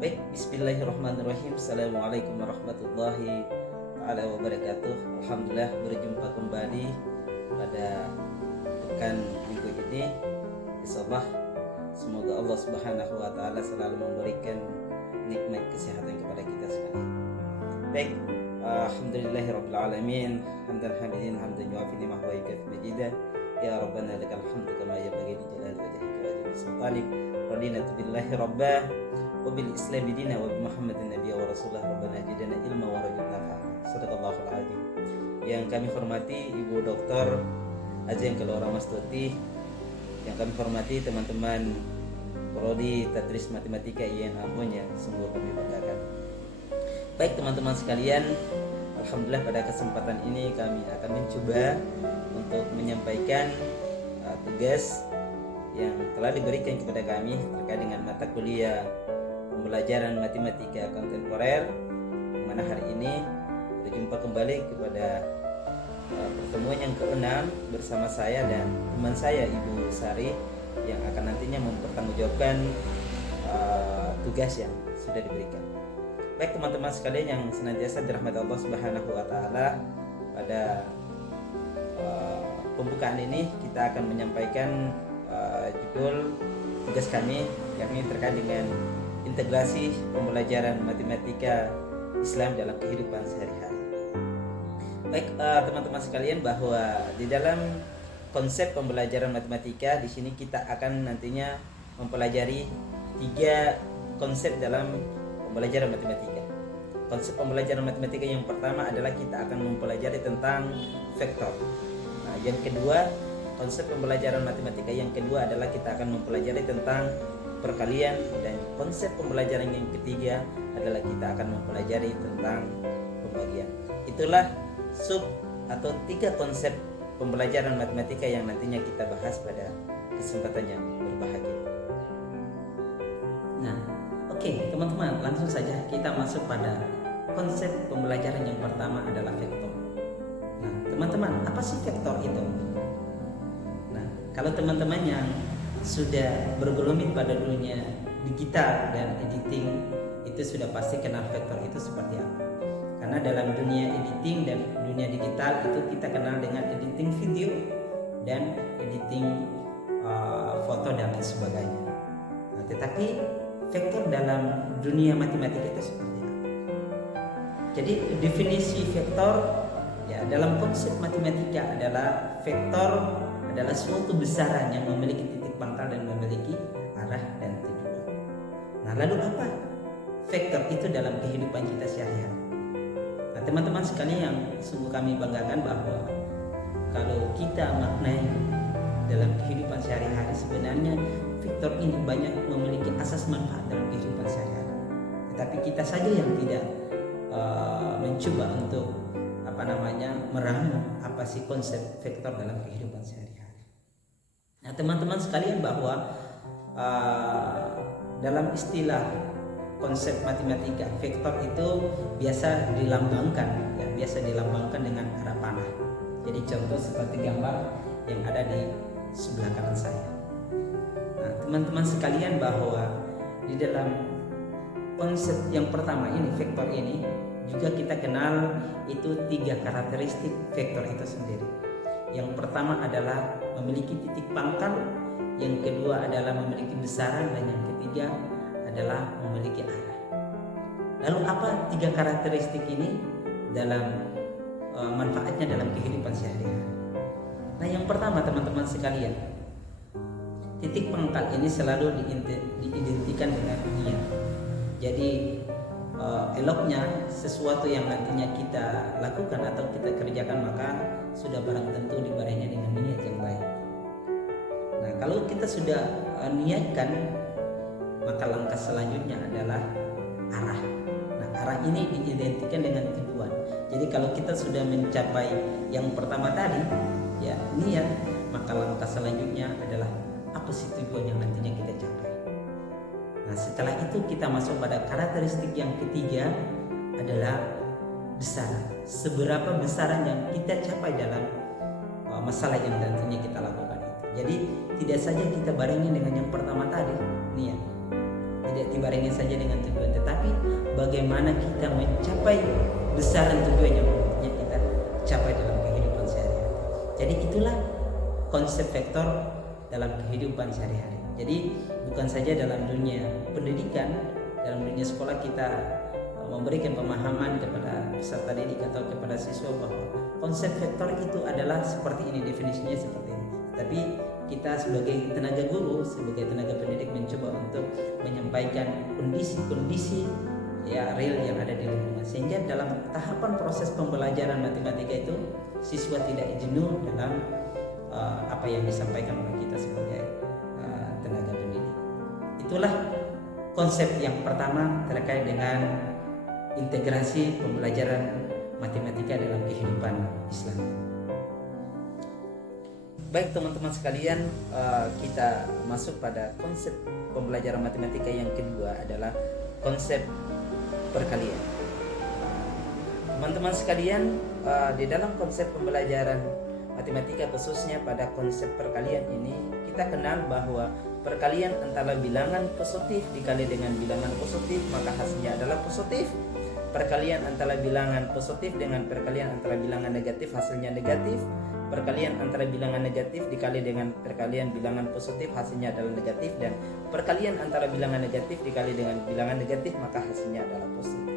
Baik, bismillahirrahmanirrahim. Assalamualaikum warahmatullahi taala wabarakatuh. Alhamdulillah berjumpa kembali pada pekan minggu ini. Insyaallah semoga Allah Subhanahu wa taala selalu memberikan nikmat kesehatan kepada kita sekalian. Baik, alhamdulillahirabbil alamin. Hamdan hamidin hamdan yuafi ni'mah wa yukafi majidah. Ya Rabbana lakal hamdu kama yanbaghi li jalali wajhika wa azimi sultanik. Radina billahi rabbah wabil Islam dina wa bi Muhammadin nabiyya wa rasulah rabbana zidna ilma wa rzuqna fahma. Shadaqallahul azim. Yang kami hormati Ibu Dr. Azim Kelora Mastuti, yang kami hormati teman-teman prodi Tadris Matematika IAIN Ambon, yang sungguh kami banggakan. Baik teman-teman sekalian, alhamdulillah pada kesempatan ini kami akan mencoba untuk menyampaikan tugas yang telah diberikan kepada kami terkait dengan mata kuliah pembelajaran matematika kontemporer, di mana hari ini berjumpa kembali kepada pertemuan yang ke-6 bersama saya dan teman saya Ibu Sari yang akan nantinya mempertanggungjawabkan tugas yang sudah diberikan. Baik teman-teman sekalian yang senantiasa dirahmati Allah Subhanahu wa taala, pada pembukaan ini kita akan menyampaikan judul tugas kami, yakni terkait dengan integrasi pembelajaran matematika Islam dalam kehidupan sehari-hari. Baik teman-teman sekalian, bahwa di dalam konsep pembelajaran matematika di sini kita akan nantinya mempelajari 3 konsep dalam pembelajaran matematika. Konsep pembelajaran matematika yang pertama adalah kita akan mempelajari tentang vektor. Nah, yang kedua, konsep pembelajaran matematika yang kedua adalah kita akan mempelajari tentang perkalian, dan konsep pembelajaran yang ketiga adalah kita akan mempelajari tentang pembagian. Itulah sub atau 3 konsep pembelajaran matematika yang nantinya kita bahas pada kesempatan yang berbahagia. Nah, oke, teman-teman, langsung saja kita masuk pada konsep pembelajaran yang pertama adalah vektor. Nah, teman-teman, apa sih vektor itu? Nah, kalau teman-teman yang sudah bergelumit pada dunia digital dan editing, itu sudah pasti kenal vektor itu seperti apa. Karena dalam dunia editing dan dunia digital itu kita kenal dengan editing video dan editing foto dan lain sebagainya. Nah, tetapi vektor dalam dunia matematika itu seperti apa? Jadi definisi vektor ya dalam konsep matematika adalah vektor adalah suatu besaran yang memiliki titik pangkal dan memiliki arah dan tujuan. Nah, lalu apa vektor itu dalam kehidupan kita sehari-hari? Nah, teman-teman sekalian yang sungguh kami banggakan bahwa kalau kita maknai dalam kehidupan sehari-hari, sebenarnya vektor ini banyak memiliki asas manfaat dalam kehidupan sehari-hari. Tetapi kita saja yang tidak mencoba untuk meramu apa sih konsep vektor dalam kehidupan sehari-hari. Nah, teman-teman sekalian, bahwa dalam istilah konsep matematika, vektor itu biasa dilambangkan dengan arah panah. Jadi contoh seperti gambar yang ada di sebelah kanan saya. Nah, teman-teman sekalian, bahwa di dalam konsep yang pertama ini, vektor ini, juga kita kenal itu 3 karakteristik vektor itu sendiri. Yang pertama adalah memiliki titik pangkal, yang kedua adalah memiliki besaran, dan yang ketiga adalah memiliki arah. Lalu apa 3 karakteristik ini dalam manfaatnya dalam kehidupan sehari-hari? Nah, yang pertama teman-teman sekalian, titik pangkal ini selalu diidentikan dengan niat. Jadi eloknya sesuatu yang nantinya kita lakukan atau kita kerjakan, maka sudah barang tentu dibarengi dengan niat yang baik. Nah, kalau kita sudah niatkan, maka langkah selanjutnya adalah arah. Nah, arah ini diidentikan dengan tujuan. Jadi kalau kita sudah mencapai yang pertama tadi, ya niat, maka langkah selanjutnya adalah apa sih tujuan yang nantinya kita capai. Nah, setelah itu kita masuk pada karakteristik yang ketiga adalah besaran. Seberapa besaran yang kita capai dalam masalah yang nantinya kita lakukan itu. Jadi tidak saja kita barengi dengan yang pertama tadi, niat. tidak dibarengi saja dengan tujuan, tetapi bagaimana kita mencapai besaran tujuannya yang kita capai dalam kehidupan sehari-hari. Jadi itulah konsep vektor dalam kehidupan sehari-hari. Jadi bukan saja dalam dunia pendidikan, dalam dunia sekolah kita memberikan pemahaman kepada peserta didik atau kepada siswa bahwa konsep vektor itu adalah seperti ini, definisinya seperti ini. Tapi kita sebagai tenaga guru, sebagai tenaga pendidik mencoba untuk menyampaikan kondisi-kondisi ya real yang ada di lingkungan, sehingga dalam tahapan proses pembelajaran matematika itu siswa tidak jenuh dalam apa yang disampaikan oleh kita sebagai tenaga pendidik. Itulah konsep yang pertama terkait dengan integrasi pembelajaran matematika dalam kehidupan Islam. Baik teman-teman sekalian, kita masuk pada konsep pembelajaran matematika yang kedua adalah konsep perkalian. Teman-teman sekalian, di dalam konsep pembelajaran matematika khususnya pada konsep perkalian ini, kita kenal bahwa perkalian antara bilangan positif dikali dengan bilangan positif maka hasilnya adalah positif. Perkalian antara bilangan positif dengan perkalian antara bilangan negatif hasilnya negatif. Perkalian antara bilangan negatif dikali dengan perkalian bilangan positif hasilnya adalah negatif, dan perkalian antara bilangan negatif dikali dengan bilangan negatif maka hasilnya adalah positif.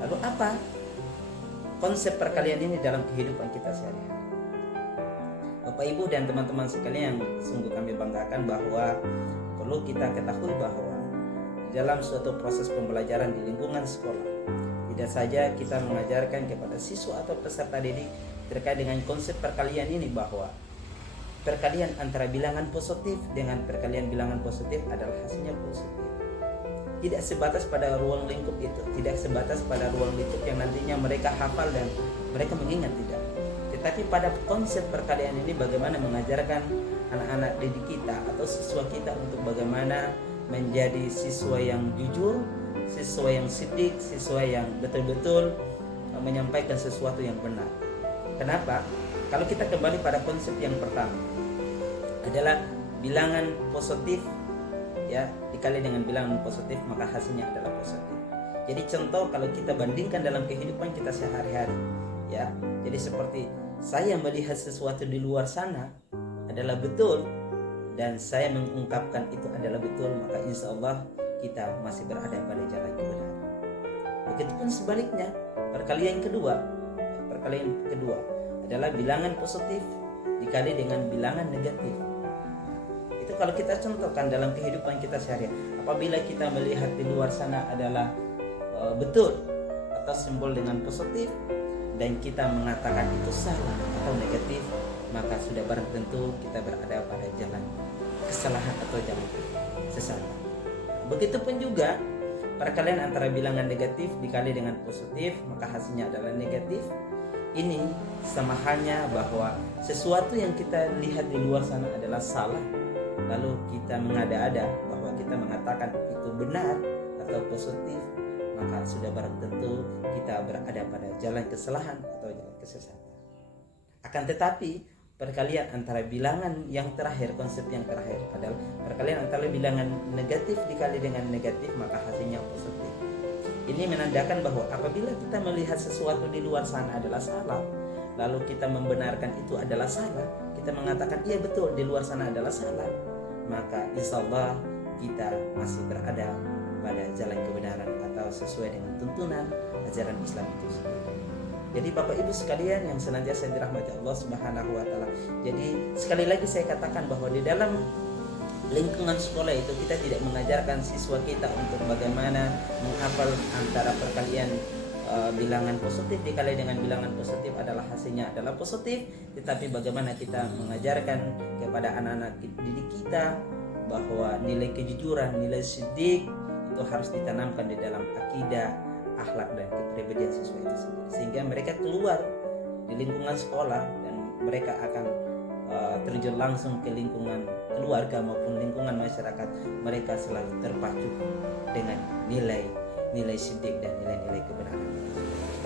Lalu apa konsep perkalian ini dalam kehidupan kita sehari-hari? Bapak Ibu dan teman-teman sekalian yang sungguh kami banggakan bahwa perlu kita ketahui bahwa dalam suatu proses pembelajaran di lingkungan sekolah, tidak saja kita mengajarkan kepada siswa atau peserta didik terkait dengan konsep perkalian ini bahwa perkalian antara bilangan positif dengan perkalian bilangan positif adalah hasilnya positif. Tidak sebatas pada ruang lingkup itu, tidak sebatas pada ruang lingkup yang nantinya mereka hafal dan mereka mengingat, tidak. Tetapi pada konsep perkalian ini bagaimana mengajarkan anak-anak didik kita atau siswa kita untuk bagaimana menjadi siswa yang jujur, siswa yang sidik, siswa yang betul-betul menyampaikan sesuatu yang benar. Kenapa? Kalau kita kembali pada konsep yang pertama adalah bilangan positif ya dikali dengan bilangan positif maka hasilnya adalah positif. Jadi contoh kalau kita bandingkan dalam kehidupan kita sehari-hari ya. Jadi seperti saya melihat sesuatu di luar sana adalah betul dan saya mengungkapkan itu adalah betul, maka insya Allah kita masih berada pada jalan kebenaran. Begitupun sebaliknya, perkalian kedua adalah bilangan positif dikali dengan bilangan negatif. Itu kalau kita contohkan dalam kehidupan kita sehari-hari, apabila kita melihat di luar sana adalah betul atau simbol dengan positif dan kita mengatakan itu salah atau negatif, maka sudah barang tentu kita berada pada jalan kesalahan atau jalan sesat. Begitupun juga perkalian antara bilangan negatif dikali dengan positif maka hasilnya adalah negatif. Ini sama halnya bahwa sesuatu yang kita lihat di luar sana adalah salah, lalu kita mengada-ada bahwa kita mengatakan itu benar atau positif, maka sudah barang tentu kita berada pada jalan kesalahan atau jalan kesesatan. Akan tetapi perkalian antara bilangan yang terakhir, konsep yang terakhir adalah perkalian antara bilangan negatif dikali dengan negatif maka hasilnya positif. Ini menandakan bahwa apabila kita melihat sesuatu di luar sana adalah salah, lalu kita membenarkan itu adalah salah, kita mengatakan iya betul di luar sana adalah salah, maka insya Allah kita masih berada pada jalan kebenaran atau sesuai dengan tuntunan ajaran Islam itu sendiri. Jadi Bapak Ibu sekalian yang senantiasa dirahmati Allah Subhanahu wa taala. Jadi sekali lagi saya katakan bahwa di dalam lingkungan sekolah itu kita tidak mengajarkan siswa kita untuk bagaimana menghafal antara perkalian bilangan positif dikali dengan bilangan positif adalah hasilnya adalah positif, tetapi bagaimana kita mengajarkan kepada anak-anak didik kita bahwa nilai kejujuran, nilai sidik itu harus ditanamkan di dalam akidah, akhlak dan kepribadian siswa itu sendiri, sehingga mereka keluar di lingkungan sekolah dan mereka akan terjun langsung ke lingkungan keluarga maupun lingkungan masyarakat, mereka selalu terpacu dengan nilai sidik dan nilai-nilai kebenaran.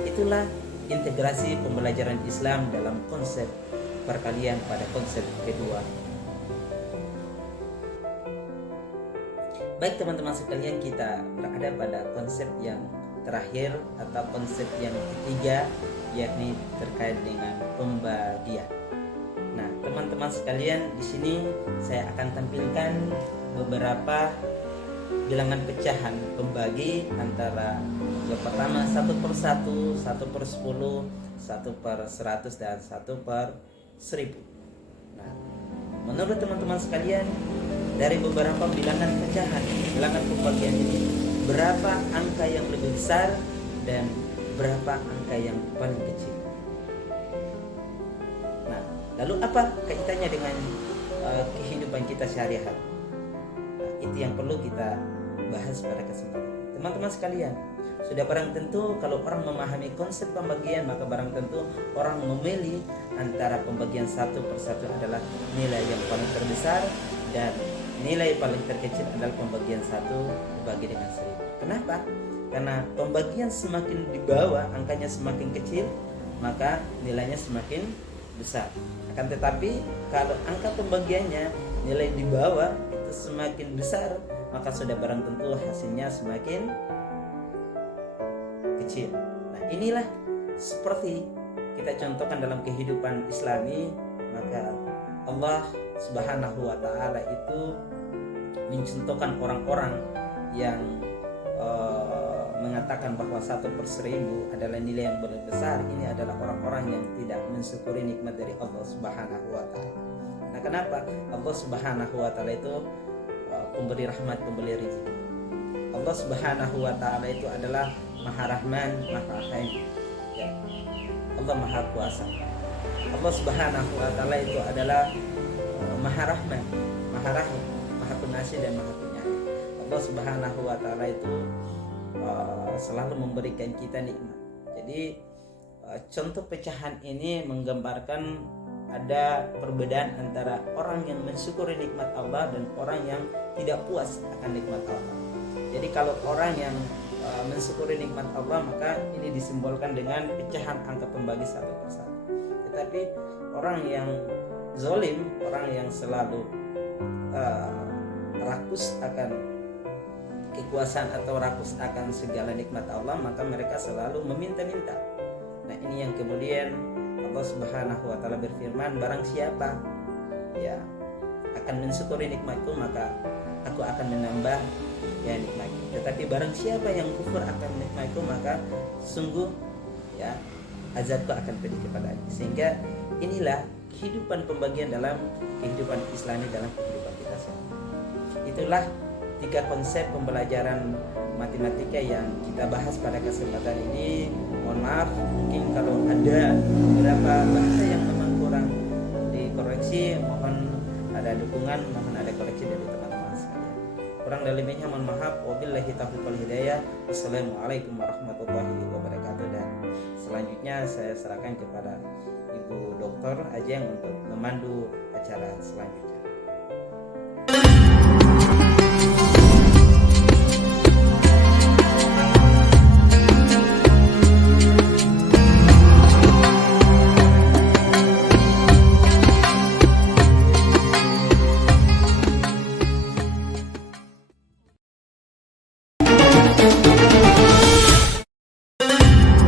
Itulah integrasi pembelajaran Islam dalam konsep perkalian pada konsep kedua. Baik teman-teman sekalian, kita berada pada konsep yang terakhir atau konsep yang ketiga, yakni terkait dengan pembagian. Nah, teman-teman sekalian, di sini saya akan tampilkan beberapa bilangan pecahan pembagi antara yang pertama 1/1, 1/10, 1/100 dan 1/1000. Nah, menurut teman-teman sekalian, dari beberapa bilangan pecahan, bilangan pembagian ini, berapa angka yang lebih besar dan berapa angka yang paling kecil? Nah, lalu apa kaitannya dengan kehidupan kita sehari-hari? Nah, itu yang perlu kita bahas pada kesempatan. Teman-teman sekalian, sudah barang tentu kalau orang memahami konsep pembagian, maka barang tentu orang memilih antara pembagian 1/1 adalah nilai yang paling terbesar dan nilai paling terkecil adalah pembagian 1 dibagi dengan 1000. Kenapa? Karena pembagian semakin di bawah, angkanya semakin kecil, maka nilainya semakin besar. Akan tetapi kalau angka pembagiannya nilai di bawah itu semakin besar, maka sudah barang tentu hasilnya semakin kecil. Nah, inilah seperti kita contohkan dalam kehidupan Islami, maka Allah Subhanahu wa ta'ala itu mencontohkan orang-orang yang mengatakan bahwa 1/1000 adalah nilai yang paling besar. Ini adalah orang-orang yang tidak mensyukuri nikmat dari Allah Subhanahu wa ta'ala. Nah, kenapa? Allah Subhanahu wa ta'ala itu pemberi rahmat, pemberi rezeki. Allah Subhanahu wa ta'ala itu adalah Maha Rahman, Maha Rahim. Ya. Allah Maha Kuasa. Allah Subhanahu wa ta'ala itu adalah Maha Rahman, Maha Rahim, Maha Pengasih dan Maha Penyayang. Allah Subhanahu wa ta'ala itu selalu memberikan kita nikmat. Jadi contoh pecahan ini menggambarkan ada perbedaan antara orang yang mensyukuri nikmat Allah dan orang yang tidak puas akan nikmat Allah. Jadi kalau orang yang mensyukuri nikmat Allah, maka ini disimbolkan dengan pecahan angka pembagi 1/1. Tetapi orang yang zalim, orang yang selalu rakus akan kekuasaan atau rakus akan segala nikmat Allah, maka mereka selalu meminta-minta. Nah, ini yang kemudian Allah Subhanahu wa ta'ala berfirman, barang siapa ya akan mensyukuri nikmatku, maka aku akan menambah ya nikmatku. Tetapi barang siapa yang kufur akan nikmatku, maka sungguh ya azabku akan pedih kepadanya. Sehingga inilah kehidupan pembagian dalam kehidupan Islami, dalam kehidupan kita semua. Itulah 3 konsep pembelajaran matematika yang kita bahas pada kesempatan ini. Mohon maaf mungkin kalau ada beberapa bahasa yang memang kurang dikoreksi, mohon ada dukungan, mohon ada koreksi dari teman-teman sekalian. Kurang dan lebihnya mohon maaf. Wabillahi taufiq wal hidayah. Wassalamualaikum warahmatullahi wabarakatuh. Dan selanjutnya saya serahkan kepada Ibu Dr. Ajeng untuk memandu acara selanjutnya.